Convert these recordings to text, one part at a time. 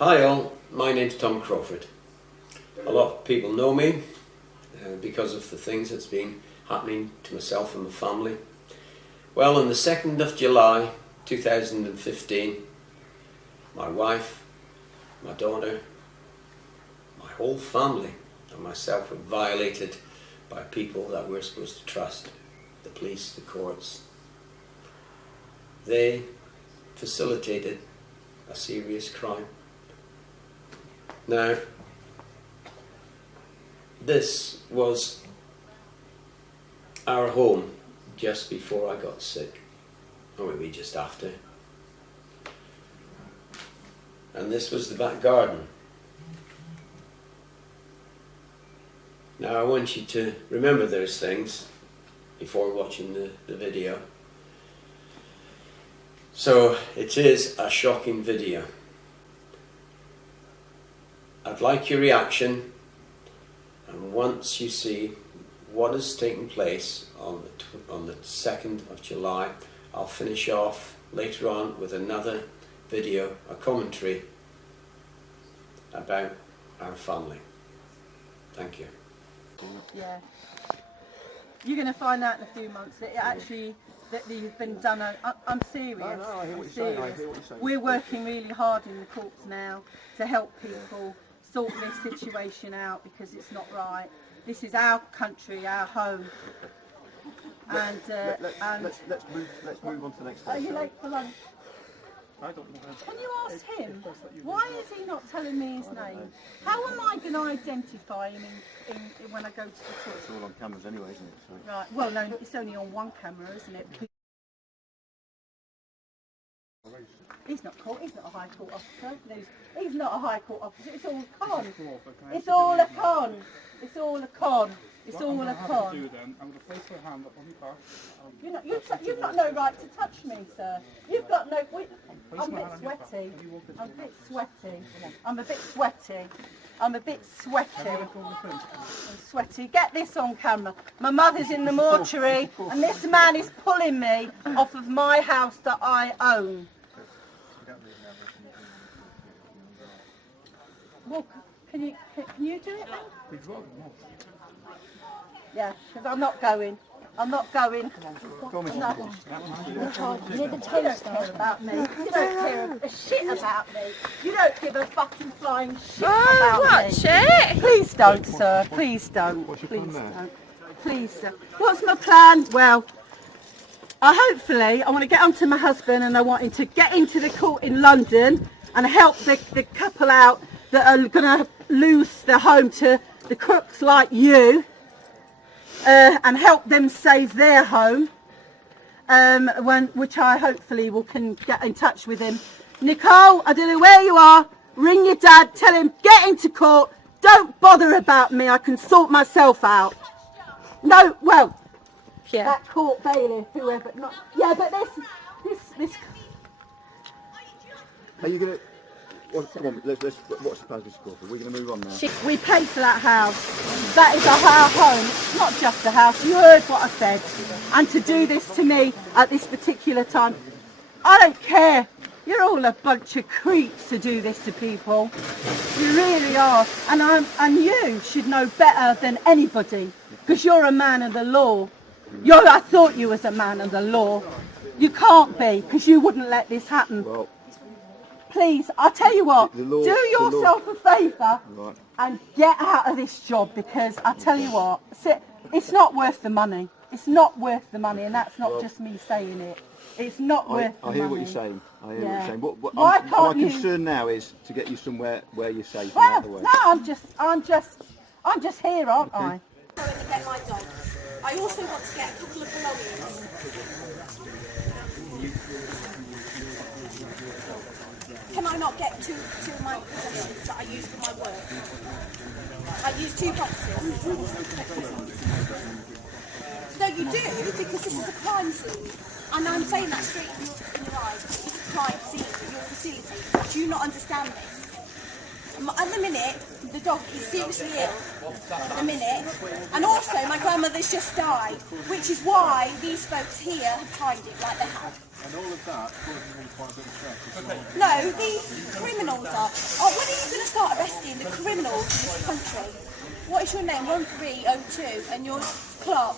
Hi all, my name's Tom Crawford. A lot of people know me because of the things that's been happening to myself and my family. Well, on the 2nd of July 2015, my wife, my daughter, my whole family and myself were violated by people that we're supposed to trust. The police, the courts. They facilitated a serious crime. Now, this was our home just before I got sick, or maybe just after. And this was the back garden. Now I want you to remember those things before watching the video. So it is a shocking video. I'd like your reaction, and once you see what has taken place on the 2nd of July, I'll finish off later on with another video, a commentary about our family. Thank you. Yeah. You're going to find out in a few months that that you've been done. I'm serious. No, I hear what I'm you're saying. serious. I hear what you're saying. We're working really hard in the courts now to help people sort this situation out because it's not right. This is our country, our home. And let's move on to the next are stage. you late for lunch? I don't know. Can you ask him, why is he not telling me his name? How am I going to identify him when I go to the court? It's all on cameras anyway, isn't it? So. Right, well no, it's only on one camera, isn't it? He's not caught, he's not a High Court officer. He's not a High Court officer, it's all a con. It's all a con. It's all a con. It's all a con. I'm going to place my hand up on your back. You've got no right to touch me, sir. You've got no... I'm a bit sweaty. I'm a bit sweaty. I'm a bit sweaty. I'm a bit sweaty. I'm sweaty. Get this on camera. My mother's in the mortuary and this man is pulling me off of my house that I own. Well, can you do it then? Yeah, because I'm not going. I'm not going. Go on, You don't care about me. You don't care a shit about me. You don't give a fucking flying shit about me. Watch it. Please don't, sir. Please don't. What's your Please plan there? don't. Please, sir. What's my plan? Well, I want to get onto my husband and I want him to get into the court in London and help the couple out that are going to lose their home to the crooks like you. And help them save their home, which I hopefully can get in touch with him. Nicole, I don't know where you are. Ring your dad, tell him get into court. Don't bother about me. I can sort myself out. No, well, Yeah. that court bailiff, whoever. Not, yeah, but this. Are you going to... Well, come on, let's watch the plan, Mr. Crawford. We're going to move on now. We paid for that house. That is our home. It's not just a house. You heard what I said. And to do this to me at this particular time, I don't care. You're all a bunch of creeps to do this to people. You really are. And you should know better than anybody because you're a man of the law. I thought you was a man of the law. You can't be because you wouldn't let this happen. Well, please, I'll tell you what, The law- do yourself a favour Right. and get out of this job because I tell you what, it's not worth the money. It's not worth the money, and that's not just me saying it. It's not worth the I hear money. what you're saying. I hear what Yeah. you're saying. What Why my can't you- concern now is to get you somewhere where you're safe and out Well, of the way. no, I'm just here, aren't I? To get my dog. I also want to get a couple of belongings. Can I not get two of my possessions that I use for my work? I use 2 boxes. No, you do, because this is a crime scene. And I'm saying that straight in your eyes. It's a crime scene, your facility. Do you not understand this? At the minute, the dog is seriously ill at the minute, and also my grandmother's just died, which is why these folks here have timed it like they have. And all of that causes me quite a bit of stress. No, these criminals are. Oh, when are you going to start arresting the criminals in this country? What is your name? 1302, and you're Clark.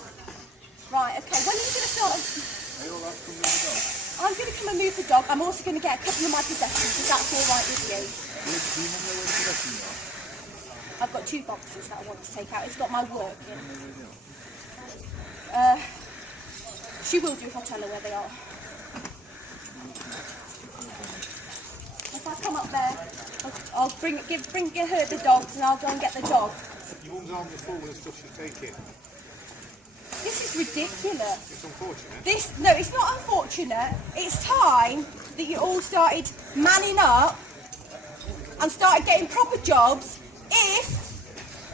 Right, okay. When are you going to start? Are you all right to come with the dog? I'm going to come and move the dog. I'm also going to get a couple of my possessions, if that's all right with you. Do you know where the possessions are? I've got 2 boxes that I want to take out. It's got my work in. She will do if I tell her where they are. If I come up there, I'll bring her the dogs, and I'll go and get the dog. Your mum's arm is full with the stuff she's taking. This is ridiculous. It's unfortunate. No, it's not unfortunate. It's time that you all started manning up and started getting proper jobs.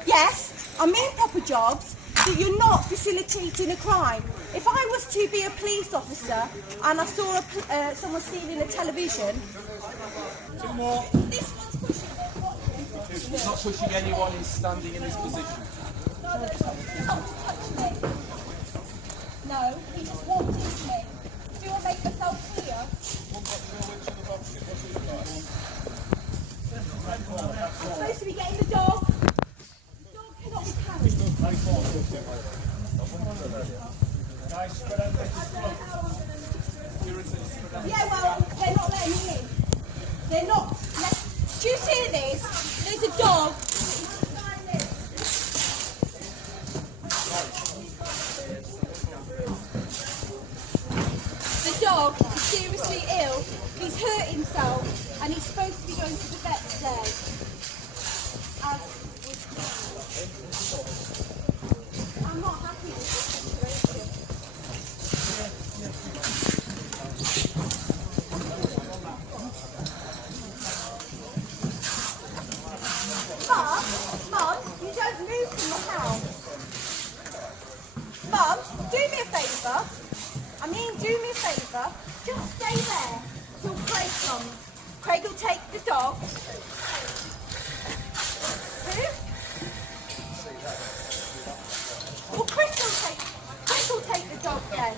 Yes, I mean proper jobs, that you're not facilitating a crime. If I was to be a police officer and I saw someone stealing a television, Two more. this one's pushing it. He's not pushing anyone, he's standing in his position. No, he's not touching me. No, he just walked into me. Do I make myself clear? I'm supposed to be getting the dog. The dog cannot be carried. Yeah, well, they're not letting me in. They're not. Do you see this? There's a dog. The dog is seriously ill. He's hurt himself, and he's supposed to be going to the vet today. I'm not happy with this situation. Mum, you don't move from the house. Mum, do me a favour. I mean, do me a favour. Just stay there till Craig comes. Craig will take the dog. Who? Well, Chris will take the dog then.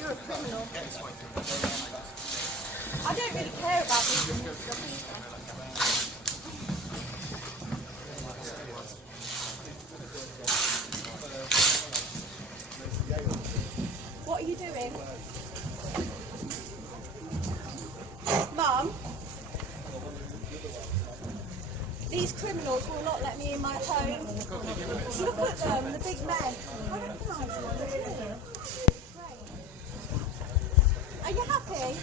You're a criminal. I don't really care about this stuff either. What are you doing? Mum? These criminals will not let me in my home. Look at them, the big men. I recognise one, really. Are you happy?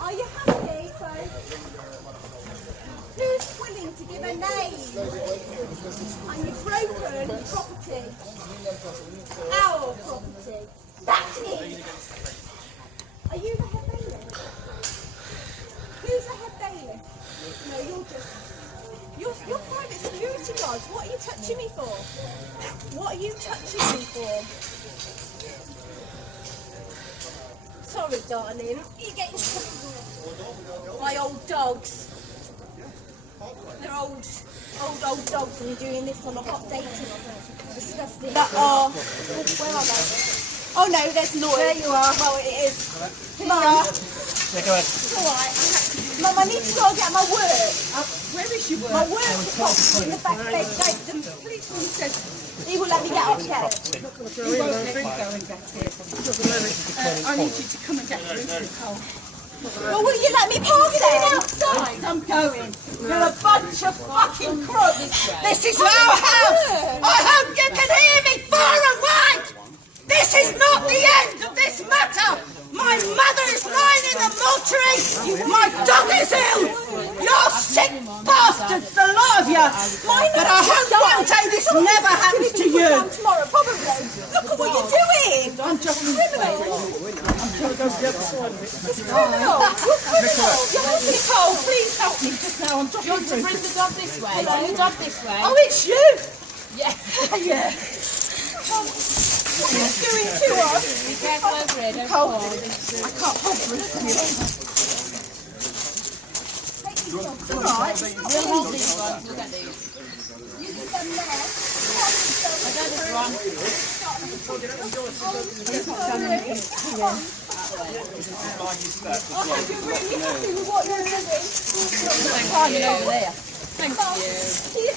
Are you happy, folks? Who's willing to give a name? And you've broken property. Our property. That's it. Are you the head bailiff? Who's the head bailiff? No, you're private security guards. What are you touching me for? What are you touching me for? Sorry, darling. You're getting my old dogs. They're old dogs, and you're doing this on a hot day tonight. Disgusting. That are. Where are they? Oh no, there's Lloyd. There you are. Well, it is. Mum. Yeah, go ahead. It's all right. Mum, I need to go and get my work. Where is your work? My work is in the back bed. The policeman said he will let me get upstairs. He won't let me go and get it. I need you to come and get it, Nicole. Well, will you let me park it outside? I'm going. You're a bunch of fucking crooks. This is our house. I hope you can hear me far and wide. This is not the end of this matter. My mother is lying in the mortuary. My dog is ill. You're sick bastards, the lot of you. But I hope one day this never happens to you. Tomorrow, probably. Look at what you're doing. I'm just criminal. I'm trying to go to the other side of it. It's criminal. You're criminal. Nicole, please help me just now. I'm just. You want to bring the dog this way? Bring the dog this way. Oh, it's you. Yeah. Yeah. doing to us. Be careful over here, don't Hold fall. it. I can't hold this any longer. It's all right. We'll hold these ones, we'll get these. You leave them there. I got this one. Are you really happy with what you're doing? I'm climbing over there. Thank you.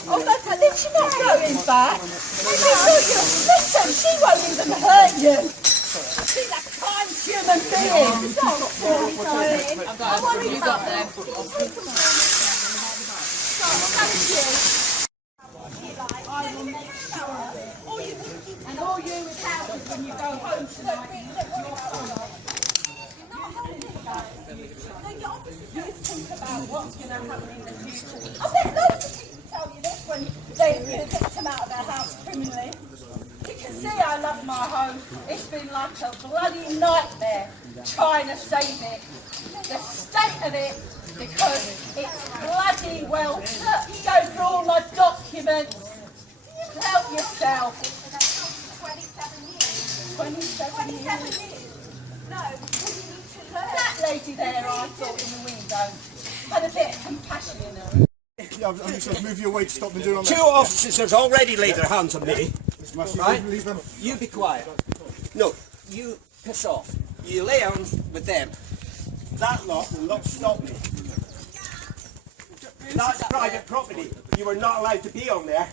Oh, look, and then she's not going back. Listen, she won't even hurt you. She's a kind human being. I've got them. You got them. Thank you. I will make sure. And all you with houses when you go home tonight. You think about what's going to happen in the future. I bet loads of people tell you this when they're going to get them out of their house criminally. You can see I love my home. It's been like a bloody nightmare trying to save it. The state of it, because it's bloody well. Look, you go through all my documents. Help yourself. 27 years. No, that lady there, I thought in the window, had a bit of compassion in her. Yeah, I'm just going to move you away to stop them doing all Two that. officers have already laid their hands on me. Right? Leave them. You be quiet. No, you piss off. You lay hands with them. That lot will not stop me. That's private property. You are not allowed to be on there.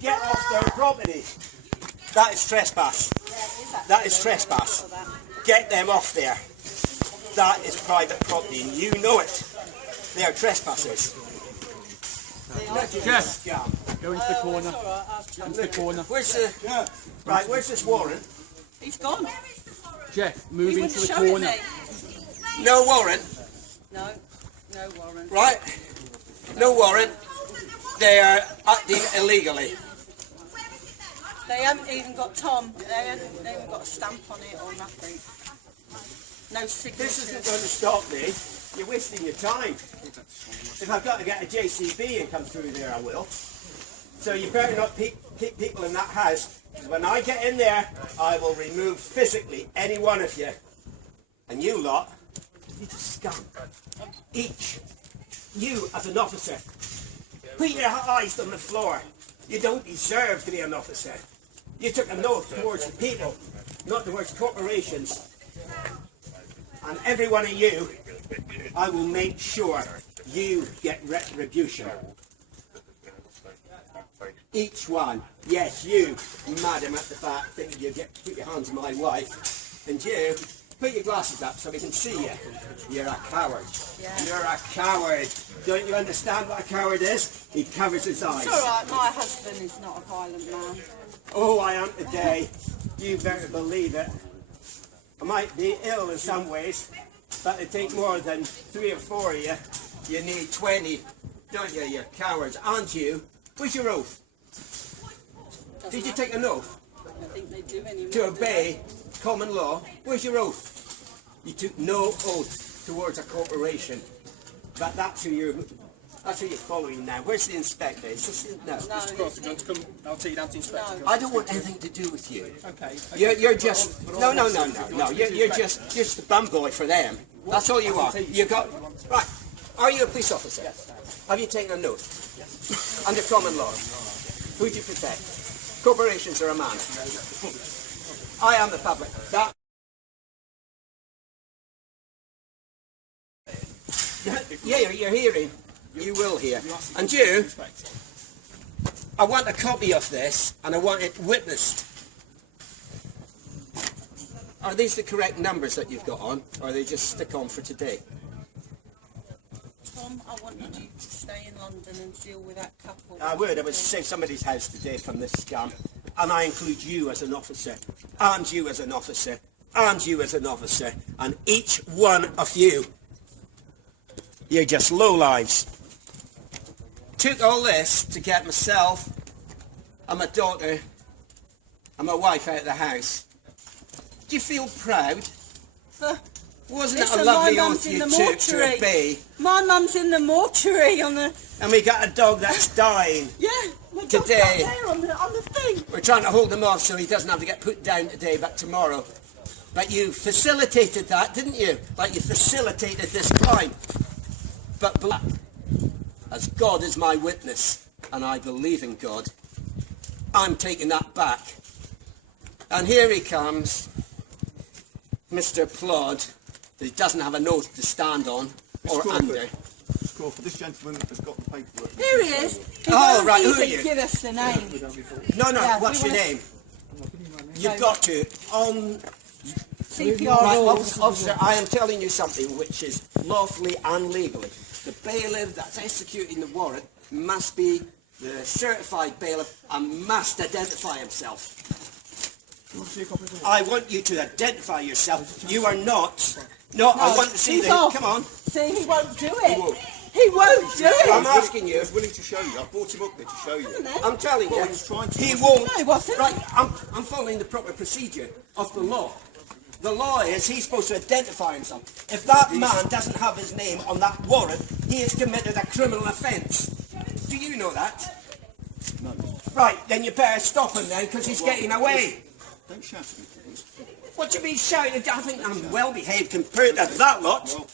Get off their property. That is trespass. That is trespass. Get them off there. That is private property and you know it. They are trespassers. Jeff, go into the corner. Into the corner. Where's the... Right, where's this warrant? He's gone. Jeff, move He into wouldn't the show it corner. me. No warrant, No, no warrant. right? No warrant. They are acting illegally. They haven't even got Tom. They haven't even got a stamp on it or nothing. No signature. This isn't going to stop me. You're wasting your time. If I've got to get a JCB and come through there, I will. So you better not keep people in that house. When I get in there, I will remove physically any one of you. And you lot, you're just scum. Each. You as an officer. Put your eyes on the floor. You don't deserve to be an officer. You took an oath towards the people, not towards corporations. And every one of you, I will make sure you get retribution. Each one. Yes, you, madam at the back, think you get put your hands on my wife. And you, put your glasses up so we can see you. You're a coward. Yeah. You're a coward. Don't you understand what a coward is? He covers his eyes. It's all right. My husband is not a violent man. Oh, I am today. You better believe it. I might be ill in some ways, but it take more than 3 or 4 of you. You need 20, don't you, you cowards? Aren't you? Where's your oath? Did you take an oath I don't think they do anymore. to obey common law? Where's your oath? You took no oath towards a corporation, but that's who you're following now. Where's the inspector? Is this, no. No, Crawford, do you want to come? I'll take you down to the inspector. I don't want anything to do with you. Okay. You're just no. You're just a bum boy for them. That's all you are. You got right. Are you a police officer? Yes. Have you taken an oath? Yes. Under common law. Who do you protect? Corporations or a man? I am the public. That. Yeah, you're hearing. You will hear. And you, I want a copy of this, and I want it witnessed. Are these the correct numbers that you've got on, or are they just stick on for today? Tom, I wanted you to stay in London and deal with that couple. I would. I would save somebody's house today from this scam. And I include you as an officer, and you as an officer, and you as an officer, and each one of you. You're just lowlives. Took all this to get myself and my daughter and my wife out of the house. Do you feel proud? Wasn't it a lovely oath you took to obey? My mum's in the mortuary on the... And we got a dog that's dying. Yeah, my dog's Today. out there on the nothing. We're trying to hold him off so he doesn't have to get put down today, but tomorrow. But you facilitated that, didn't you? Like you facilitated this crime. But as God is my witness, and I believe in God, I'm taking that back. And here he comes, Mr. Plod, who doesn't have a nose to stand on, or Crawford. under. Crawford, this gentleman has got the paperwork. Here he is. He Oh, won't right, who are even you? give us the name. No, Yeah, what's we your wanna- name? You've got to. CPR Right, rules. officer, I am telling you something which is lawfully and legally. The bailiff that's executing the warrant must be the certified bailiff and must identify himself. I want you to identify yourself. You are not. No, I want to see he's the. off. Come on. See, he won't do it. won't. He won't do it. I'm asking you. He was willing to show you. I brought him up there to show you. I'm telling you. He was trying to- He won't. No, he wasn't. Right, I'm following the proper procedure of the law. The law is he's supposed to identify himself. If that man doesn't have his name on that warrant, he has committed a criminal offence. Do you know that? No. Right, then you better stop him then, because he's getting away. Don't shout at me, please. What do you mean shouting? I think I'm well behaved compared to that lot. Well,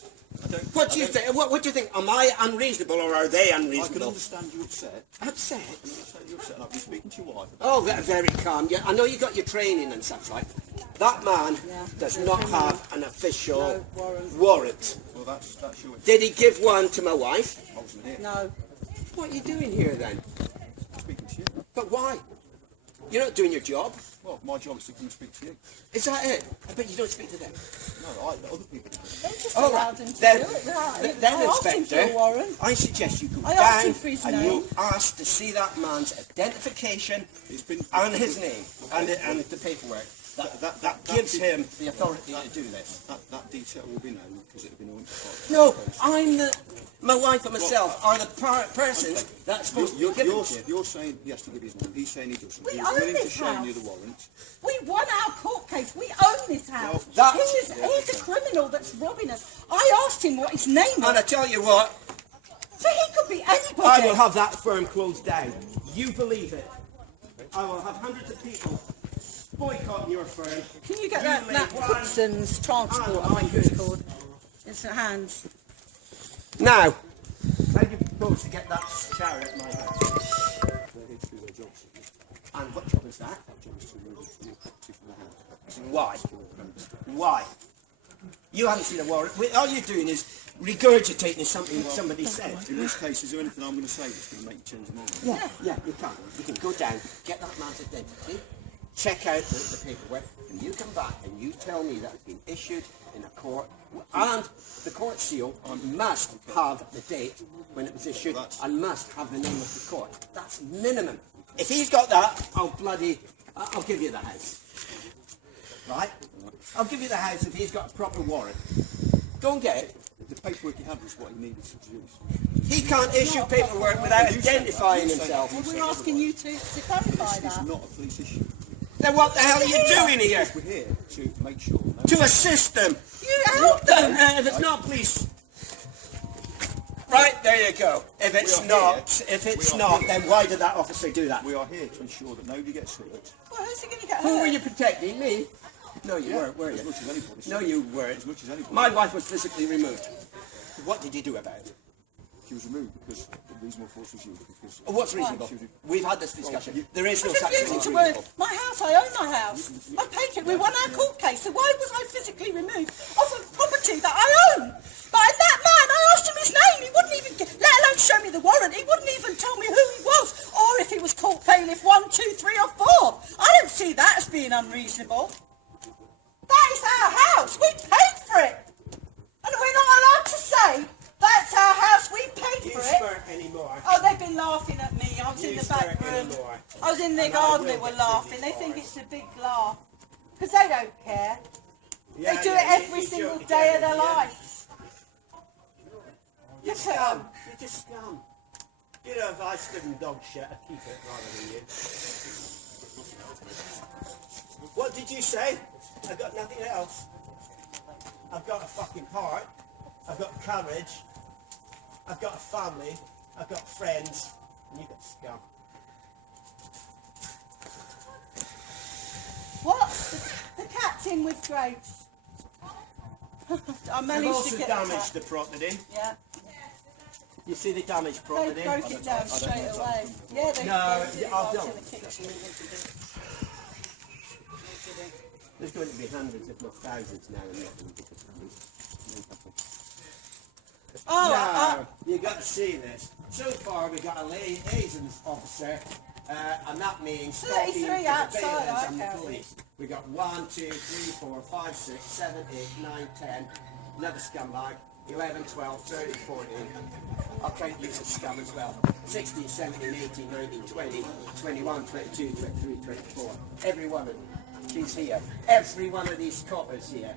I don't... What do you think? What do you think? Am I unreasonable or are they I can unreasonable? understand you're upset. Upset? I can understand you're upset. And I've been speaking to your wife. Oh, very calm. Yeah, I know you got your training and such like. That man does not have an official warrant. Well, that's your... Did he give one to my wife? I wasn't here. No. What are you doing here then? Speaking to you. But why? You're not doing your job. Well, my job is to come and speak to you. Is that it? I bet you don't speak to them. No, other people do. They just All allowed right. him to Then, do it. Right. then I asked him for a Inspector, warrant. I suggest you go I asked down him for his and name. you ask to see that man's identification and his name and the paperwork. That gives him the authority to do this. That detail will be known because it'll be known. No, my wife and myself are the person that's supposed to be given to you. You're saying he has to give his name. He's saying he doesn't. We He's own willing to this show house. you the warrant. We won our court case. We own this house. That- He's a criminal that's robbing us. I asked him what his name And was. I tell you what, So he could be anybody. I will have that firm closed down. You believe it. I will have hundreds of people boycotting your firm. Can you get You that make one- Hudson's Transport, I think it's called. It's at hands. Now, how do you propose to get that shower at my house? They're here to do their jobs. And what job is that? That job is to remove your property from the house. Why? Why? You haven't seen a warrant. All you're doing is regurgitating something somebody said. In this case, is there anything I'm going to say that's going to make you change your mind? Yeah, you can. You can go down, get that man's identity, check out the paperwork, and you come back and you tell me that it's been issued in a court, and the court seal must have the date when it was issued and must have the name of the court. That's minimum. If he's got that, I'll give you the house. Right? I'll give you the house if he's got a proper warrant. Go and get it. The paperwork he had was what he needed to produce. He can't issue paperwork without identifying himself. Well, we're asking you to clarify It's that. not a police issue. Then what the hell are you doing here? We're here to make sure. To assist them. You help them. If it's not police. Right, there you go. If it's not, then why did that officer do that? We are here to ensure that nobody gets hurt. Well, who's he going to get Who were hurt? you protecting? Me? No, you weren't, were As you? much as anybody. No, you weren't. As much as anybody. My wife was physically removed. What did you do about it? She was removed because the reasonable force was used. Because What's reasonable? We've had this discussion. There is no I'm such thing refusing as to work. reasonable. My house, I own my house. I paid it. We won our court case. So why was I physically removed off of property that I own? But that man, I asked him his name. He wouldn't even, let alone show me the warrant. He wouldn't even tell me who he was or if he was court bailiff 1, 2, 3 or 4. I don't see that as being unreasonable. That is our house. We paid for it. And we're not allowed to say that's our house. We paid You for it. smirk anymore. Oh, they've been laughing at me. I was in You the back smirk room. anymore. I was in the And I garden. will They were get laughing. busy They think for it. it's a big laugh. Because they don't care. Yeah, They do yeah, it every you single joke day of together, their yeah. lives. You're Look at scum. them. You're just scum. You know, if I stood in dog shit, I'd keep it rather than you. What did you say? I've got nothing else. I've got a fucking heart. I've got courage. I've got a family. I've got friends. And you got scum. cat's in with Grace. I They've managed also to get damaged the property. Yeah. You see the damaged They property? broke it down straight away. Yeah, they No, did it I've right done. in the kitchen. There's going to be hundreds, if not thousands now. And nothing. Oh, You got to see this. So far, we got a liaisons officer, and that means 33 outside, I and the counted. police. We got 1, 2, 3, 4, 5, 6, 7, 8, 9, 10. Another scumbag. 11, 12, 13, 14. I'll count you as a scum as well. 16, 17, 18, 19, 20, 21, 22, 23, 24. Every one of them. She's here. Every one of these coppers here.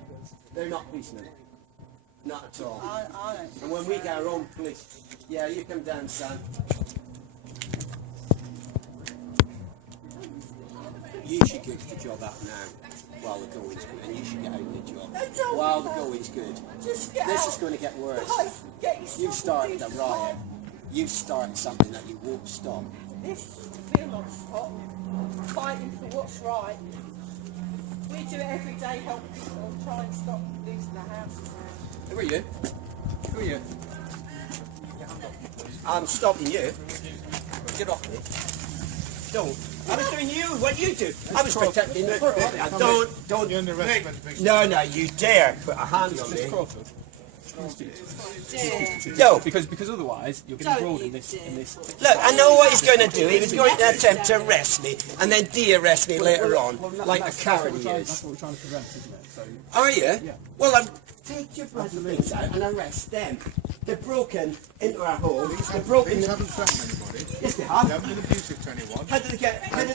They're not policemen. Not at all. I don't. And when we get our own police, yeah, you come down, son. You should give the job up now while the going's good, and you should get out of the job don't while do the that. going's good. Just get This out. is going to get worse. Guys, get yourself You've started a decent riot. life. You've started something that you won't stop. This will not stop. Fighting for what's right. We do it every day, help people try and stop losing their houses. Who are you? Who are you? I'm stopping you. Get off me. Don't. I was doing you what you do. I was protecting the Don't. You're under arrest for eviction. No, you dare put a hand on me. Crawford. No. Because otherwise you're getting rolled in this. Look, I know what he's going to do. He was going to attempt to arrest me and then de-arrest me later on, like the coward he That's is. what we're trying to prevent, isn't it? So Are you? Well, take your bloody things out and arrest them. They've broken into our home. They've broken. These haven't threatened anybody. Yes, they They have. haven't been abusive to anyone. How did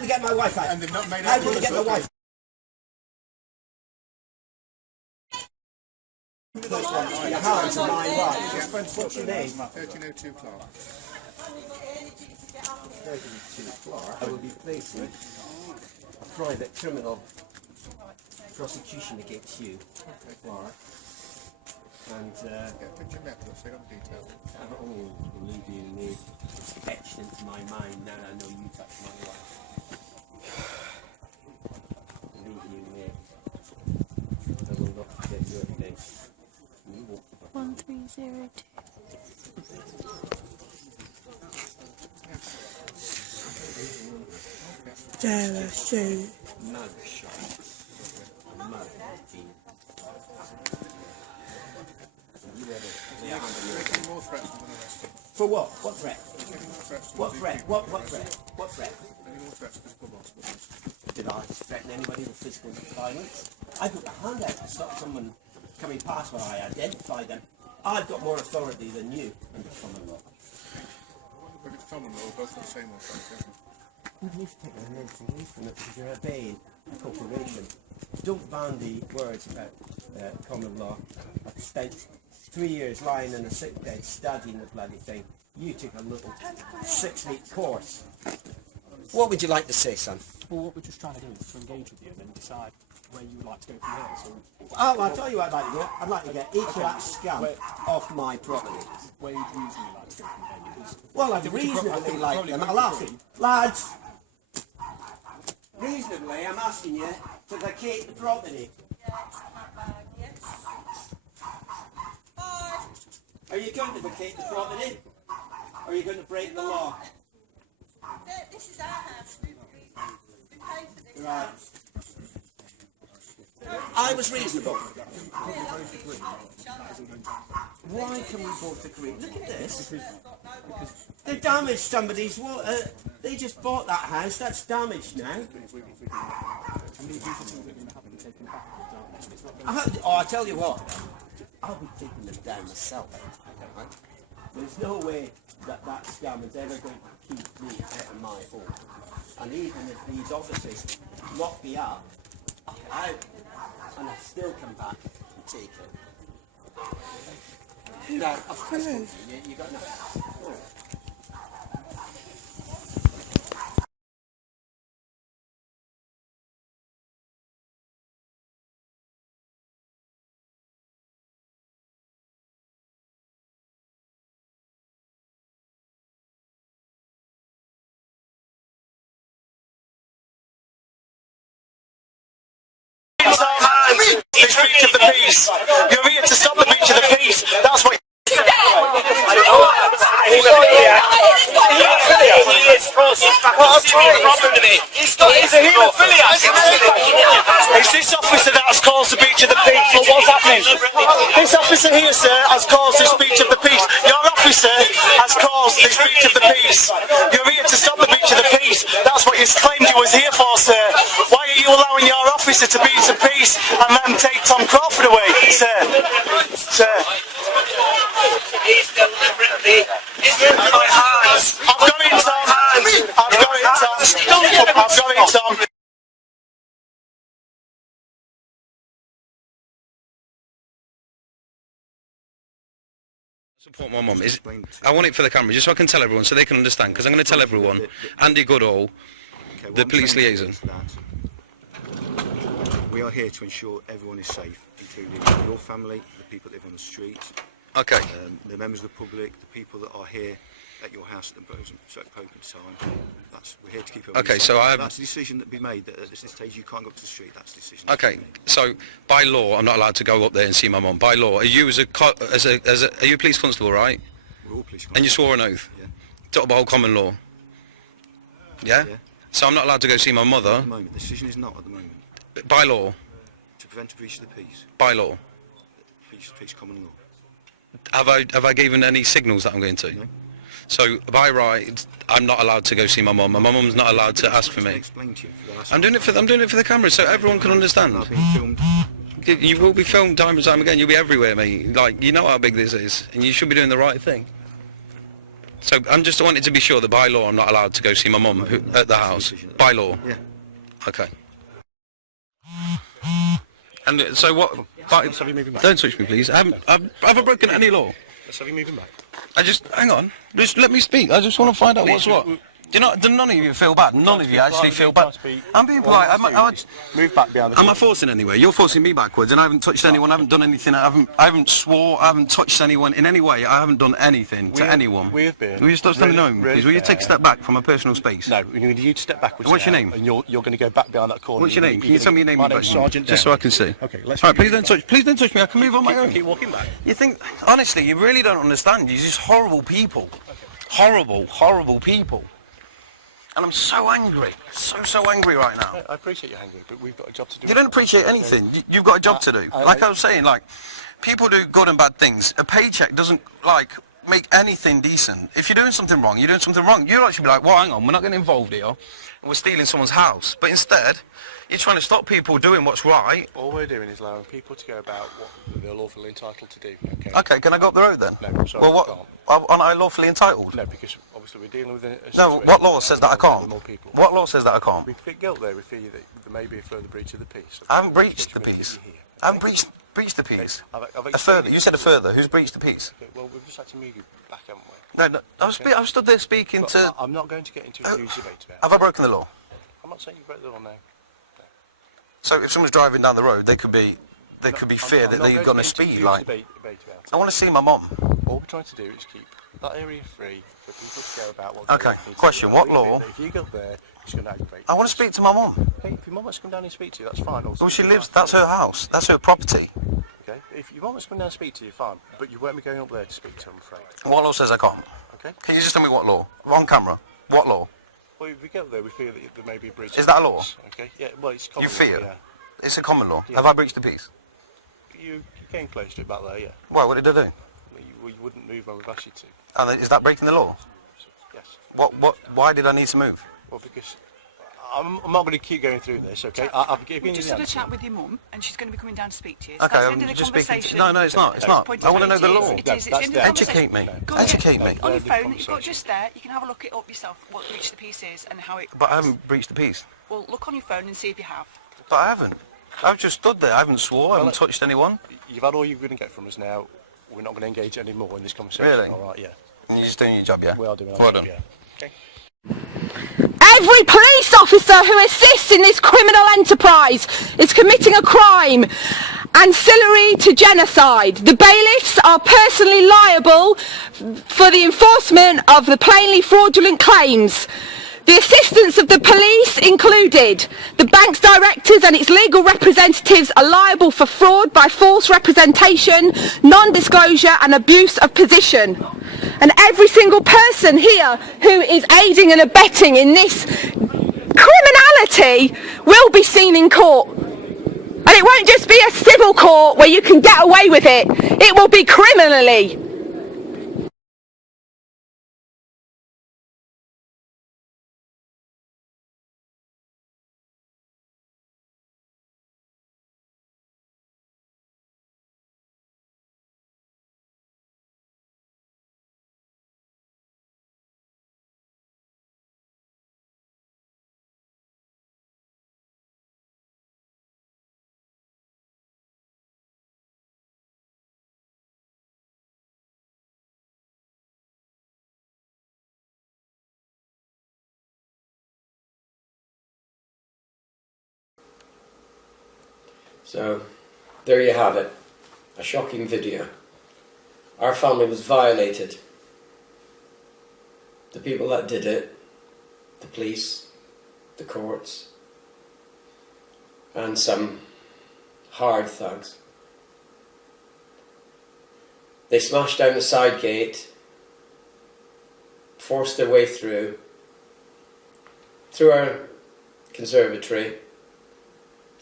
they get my wife out? And they've not made How any did they get my wife? Your hands are my wife. What's your name? 1302 Clark. I will be placing a private criminal prosecution against you, Clark. And Yeah, put your method up so you got the details. believe you me, it's etched into my mind now that I know you touched my wife. Believe you me, I will not forget your thing. You won't. 1302. Mug shot. Mug bean. Making more threats than arresting. For what? What threat? Making more threats. What threat? What threat? What threat? Making more threats, physical loss. Did I threaten anybody with physical violence? I put a hand out to stop someone coming past where I identified them. I've got more authority than you under common law. If it's common law, both got the same authority, isn't it? You need to take anything away from it because you're obeying a corporation. Don't bandy words about common law. I've spent 3 years lying in a sick bed studying the bloody thing. You took a little 6-week course. What would you like to say, son? well, what we're just trying to do is to engage with you and then decide where you would like to go from here. So Oh, I'll tell you what I'd like to do. I'd like to get each of that scum off my property. where you'd reasonably like to go from here? Because Well, I'd reasonably like them. I'll ask you. Lads, reasonably, I'm asking you to vacate the property. Are you going to vacate the property? Or are you going to break the law? This is our house. We paid for this Right. house. I was reasonable. Why can we both agree? Look at this. They damaged somebody's water. They just bought that house. That's damaged now. I tell you what. I'll be taking them down myself. There's no way that that scam is ever going to keep me out of my home. And even if these officers lock me up, I'll get out. And I'll still come back and take it. Now, of course, you got nothing. Hands this breach of the peace. You're here to stop the breach of the peace. That's what. He is causing problem to me. He's a haemophiliac. Is this officer that has caused the breach of the peace? Well, what's happening? This officer here, sir, has caused this breach of the peace. Your officer has caused this breach of the peace. You're here to stop the breach of the peace. That's what you claimed you was here for, sir. Why are you allowing your officer to breach the peace and let him take Tom Crawford away, sir? Sir. He's deliberately. He's in my hands. I've got it, Tom. I've got it, Tom. I've got it, Tom. Support my mum. I want it for the camera, just so I can tell everyone, so they can understand, because I'm going to tell everyone, Andy Goodall, the police liaison. We are here to ensure everyone is safe, including your family, the people that live on the streets, Okay. the members of the public, the people that are here at your house at the present time. We're here to keep it. Okay, so that's the decision that be made. That at this stage you can't go up to the street. That's the decision. Okay, so by law, I'm not allowed to go up there and see my mum. By law, are you are you a police constable, right? We're all police constables. And you swore an oath. Yeah. Talk about whole common law. Yeah? Yeah. So I'm not allowed to go see my mother. At the moment, the decision is not at the moment. By law. To prevent a breach of the peace. By law. Peace common law. Have I given any signals that I'm going to? No. So by right, I'm not allowed to go see my mum. My mum's not allowed to ask for me. Explain to you for the last I'm doing it for the camera, so everyone can understand. I've been filmed. You will be filmed time and time again. You'll be everywhere, mate. Like, you know how big this is, and you should be doing the right thing. So I'm just wanting to be sure that by law I'm not allowed to go see my mum at the house. By law. Yeah. Okay. And so what? Let's have you moving back. Don't touch me, please. Have I broken any law? Let's have you moving back. Hang on. Just let me speak. I just want to find out what's what. Do you know? Do none of you feel bad? None of you actually feel bad. I'm being polite. Move back behind the Am I forcing anyway? You're forcing me backwards, and I haven't touched anyone. I haven't done anything. I haven't swore. I haven't touched anyone in any way. I haven't done anything to anyone. We have been. Will you stop standing over me, please? Will you take a step back from my personal space? No, we need you to step backwards. What's your now, name? And you're going to go back behind that corner. What's your name? Can you tell me your name? My name's Sergeant. Just so I can see. Okay, let's. All right, please don't touch. Please don't touch me. I can move on my own. Keep walking back. You think? Honestly, you really don't understand. You're just horrible people. Horrible, horrible people. And I'm so angry, so angry right now. I appreciate you're angry, but we've got a job to do. You don't appreciate anything. You've got a job to do. Like I was saying, like, people do good and bad things. A paycheck doesn't, like, make anything decent. If you're doing something wrong, you're doing something wrong. You'll actually be like, well, hang on, we're not getting involved here, and we're stealing someone's house. But instead, you're trying to stop people doing what's right. All we're doing is allowing people to go about what they're lawfully entitled to do. Okay. Okay, can I go up the road then? No, I'm sorry, well, what? I can't. Aren't I lawfully entitled? No, because obviously we're dealing with a situation. No, what law says that I can't? More people. What law says that I can't? We pick guilt there. We feel that there may be a further breach of the peace. I haven't breached the peace. I haven't breached the peace. A further. You said a further. Who's breached the peace? Okay, well, we've just had to move you back, haven't we? No, I stood there speaking to... I'm not going to get into a huge debate about it. Have I broken the law? I'm not saying you broke the law now. So if someone's driving down the road, they could be fear that they've got a speed. Like, I want to see my mum. All we're trying to do is keep that area free for people to go about what. Okay. Question: what law? If you go there, it's going to aggravate. I want to speak to my mum. Hey, if your mum wants to come down and speak to you, that's fine. Well, she lives. That's her house. That's her property. Okay. If your mum wants to come down and speak to you, fine. But you won't be going up there to speak to her, I'm afraid. What law says I can't? Okay. Can you just tell me what law? On camera. What law? Well, if we go there, we feel that there may be a breach. Is that a law? Okay. Yeah. Well, it's common You fear? law, yeah. It's a common law. Yeah. Have I breached the peace? You came close to it back there, yeah. Why? What did I do? You wouldn't move when we've asked you to. And is that breaking the law? Yes. Why did I need to move? Well, because I'm not going to keep going through this, okay? I've given We've you just the had a answer. chat with your mum, and she's going to be coming down to speak to you. So Okay, that's the end of the just speaking. conversation. No, it's not. It's not. I want to know the law. It is. It's the end of the Educate me. conversation. Go Educate ahead. me. On your phone that you've got just there, you can have a look it up yourself, what breach the peace is and how it... But I haven't breached the peace. Well, look on your phone and see if you have. But I haven't. I've just stood there. I haven't swore. I haven't touched anyone. You've had all you're going to get from us now. We're not going to engage any more in this conversation. Really? All right, yeah. And you're just doing your job, yeah? We are doing our Well job, done. yeah. Okay. Every police officer who assists in this criminal enterprise is committing a crime ancillary to genocide. The bailiffs are personally liable for the enforcement of the plainly fraudulent claims. The assistance of the police included. The bank's directors and its legal representatives are liable for fraud by false representation, non-disclosure and abuse of position. And every single person here who is aiding and abetting in this criminality will be seen in court. And it won't just be a civil court where you can get away with it. It will be criminally. So, there you have it. A shocking video. Our family was violated. The people that did it, the police, the courts, and some hard thugs. They smashed down the side gate, forced their way through our conservatory.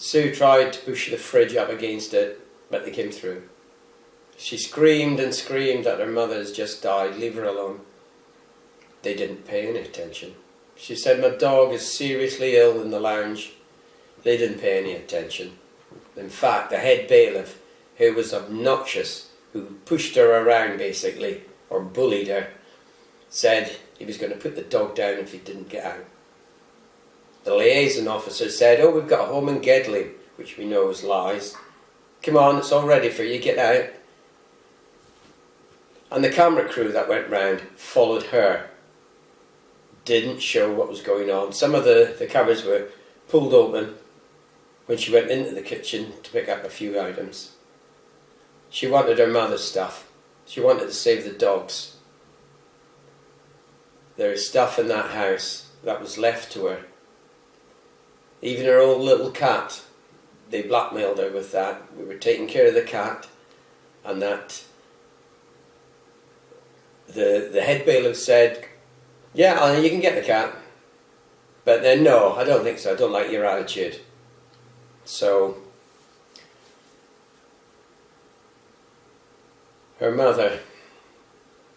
Sue tried to push the fridge up against it, but they came through. She screamed and screamed that her mother has just died, leave her alone. They didn't pay any attention. She said, my dog is seriously ill in the lounge. They didn't pay any attention. In fact, the head bailiff, who was obnoxious, who pushed her around basically, or bullied her, said he was going to put the dog down if he didn't get out. The liaison officer said, oh, we've got a home in Gedling, which we know is lies. Come on, it's all ready for you, get out. And the camera crew that went round followed her. Didn't show what was going on. Some of the cameras were pulled open when she went into the kitchen to pick up a few items. She wanted her mother's stuff. She wanted to save the dogs. There is stuff in that house that was left to her. Even her old little cat, they blackmailed her with that. We were taking care of the cat, and that the head bailiff said, yeah, you can get the cat. But then, no, I don't think so. I don't like your attitude. So, her mother,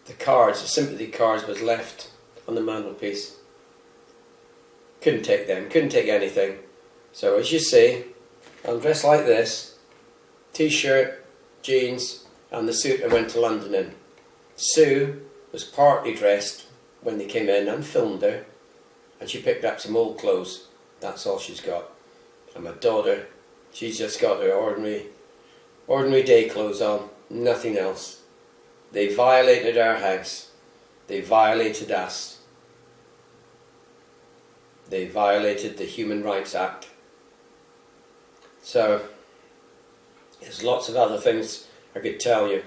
the sympathy cards was left on the mantelpiece. Couldn't take them, couldn't take anything. So as you see, I'm dressed like this, t-shirt, jeans, and the suit I went to London in. Sue was partly dressed when they came in and filmed her, and she picked up some old clothes. That's all she's got. And my daughter, she's just got her ordinary day clothes on, nothing else. They violated our house. They violated us. They violated the Human Rights Act. So, there's lots of other things I could tell you.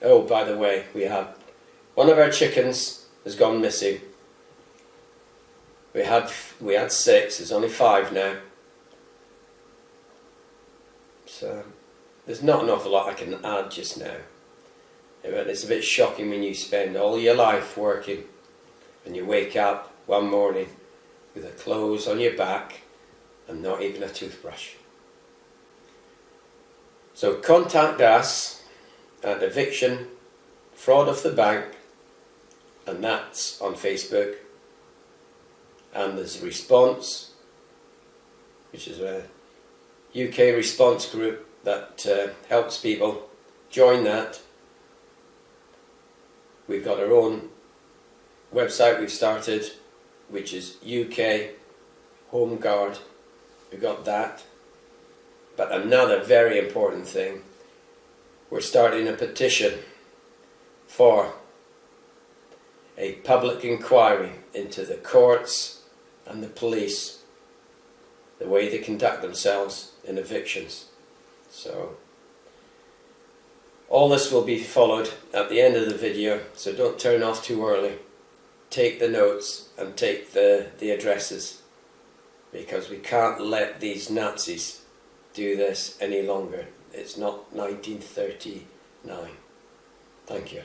Oh, by the way, we have one of our chickens has gone missing. We had 6, there's only 5 now. So, there's not an awful lot I can add just now. But it's a bit shocking when you spend all your life working and you wake up one morning with the clothes on your back and not even a toothbrush. So contact us at Eviction, Fraud of the Bank, and that's on Facebook. And there's a response, which is a UK response group that helps people. Join that. We've got our own website we've started, which is UK Home Guard. We've got that. But another very important thing, we're starting a petition for a public inquiry into the courts and the police, the way they conduct themselves in evictions. So all this will be followed at the end of the video, so don't turn off too early. take the notes and take the addresses, because we can't let these Nazis do this any longer. It's not 1939. Thank you.